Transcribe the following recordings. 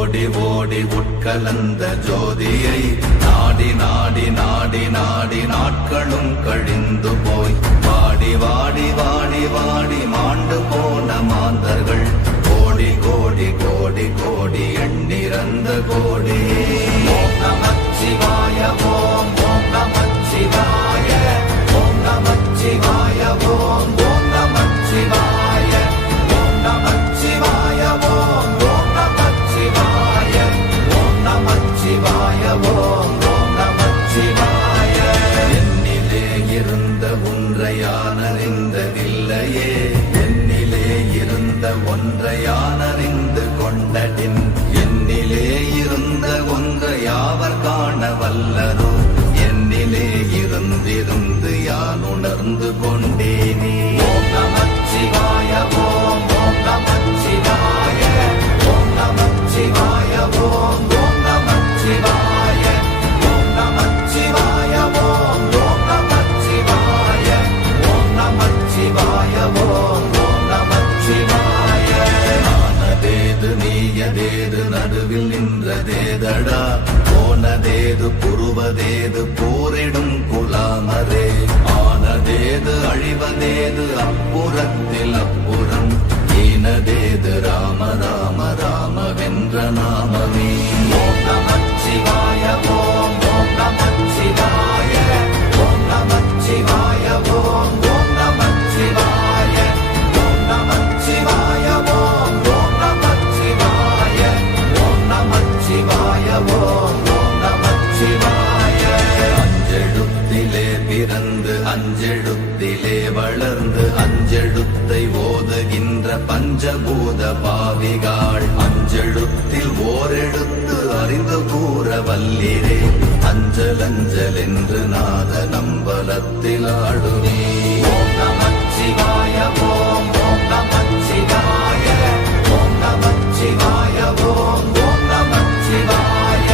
ஓடி ஓடி உட்கலந்த ஜோதியை நாடி நாடி நாடி நாடி நாட்களும் கழிந்து போய் வாடி வாடி வாடி வாடி மாண்டு போன மாந்தர்கள் கோடி கோடி கோடி கோடி எண்ணிறந்த கோடி. ஓம் நமச்சிவாய ஓம் ஓம் நமச்சிவாய ஓம் நமச்சிவாய ஓம் ஓம் நமச்சிவாய ஓம் நமச்சிவாய ஓம் ஓம் நமச்சிவாய ஓம் நமச்சிவாய ஓம் ஓம் நமச்சிவாய. என்னிலே இருந்த ஒன்றை யான் அறிந்ததில்லையே, என்னிலே இருந்த ஒன்றை யான் அறிந்து கொண்டடின், என்னிலே இருந்த ஒன்றை யாவர் காண வல்லரோ, என்னிலே இருந்திருந்து யான் உணர்ந்து கொண்டேனே. ஓம் நமச்சிவாய ஓம் ஓம் நமச்சிவாய ஓம் நமச்சிவாய ஓம் ஓம் நமச்சிவாய ஓம் நமச்சிவாய ஓம் ஓம் நமச்சிவாய ஓம் நமச்சிவாய ஓம் ஓம் நமச்சிவாய. ஆனதேது நீயதேது நடுவில் நின்றதேதடா, போனதேது புருவதேது போரிடும் குலாமரே, ஆனதேது அழிவதேது அப்புறத்தில் அப்புறம், ஈனதேது ராம ராம ராம வென்ற நாமமே. ஓம் நமச்சிவாய ஓம் ஓம் நமச்சிவாய ஓம் நமச்சிவாய ஓம் ஓம் நமச்சிவாய ஓம் நமச்சிவாய ஓம் ஓம் நமச்சிவாய ஓம் நமச்சிவாய ஓம் ஓம் நமச்சிவாய. அஞ்செழுத்திலே பிறந்து அஞ்செழுத்திலே வளர்ந்து அஞ்செழுத்தை ஓதுகின்ற பஞ்சபூத பாவிகாள், அஞ்செழுத்தில் ஓரெழுத்து அறிந்து கூற வல்லிரே, அஞ்சல் அஞ்சல் என்று நாத நம்பலத்தில் ஆடுவே. ஓம் நமச்சிவாய ஓம் ஓம் நமச்சிவாய ஓம் நமச்சிவாய ஓம் ஓம் நமச்சிவாய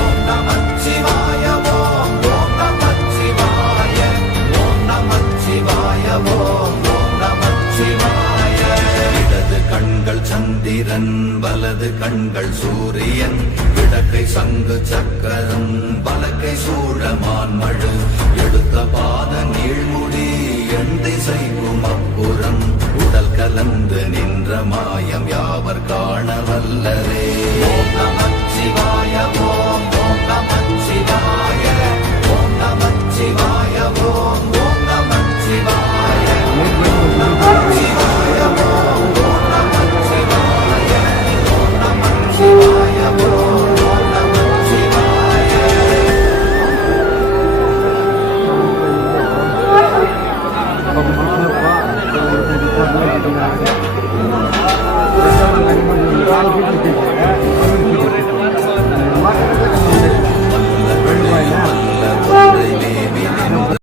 ஓம் நமச்சிவாய ஓம் ஓம் நமச்சிவாய ஓம் நமச்சிவாய ஓம் ஓம் நமச்சிவாய. இடது கண்கள் சந்திரன் வலது கண்கள் சூரியன், இடக்கை சங்கு சக்கரம் வலக்கை சூழமான் மழு, எடுத்த பாத நீழ்முடி எண் திசைக்கும் அப்புறம், உடல் கலந்து நின்ற மாயம் யாவர் காண வல்லரே.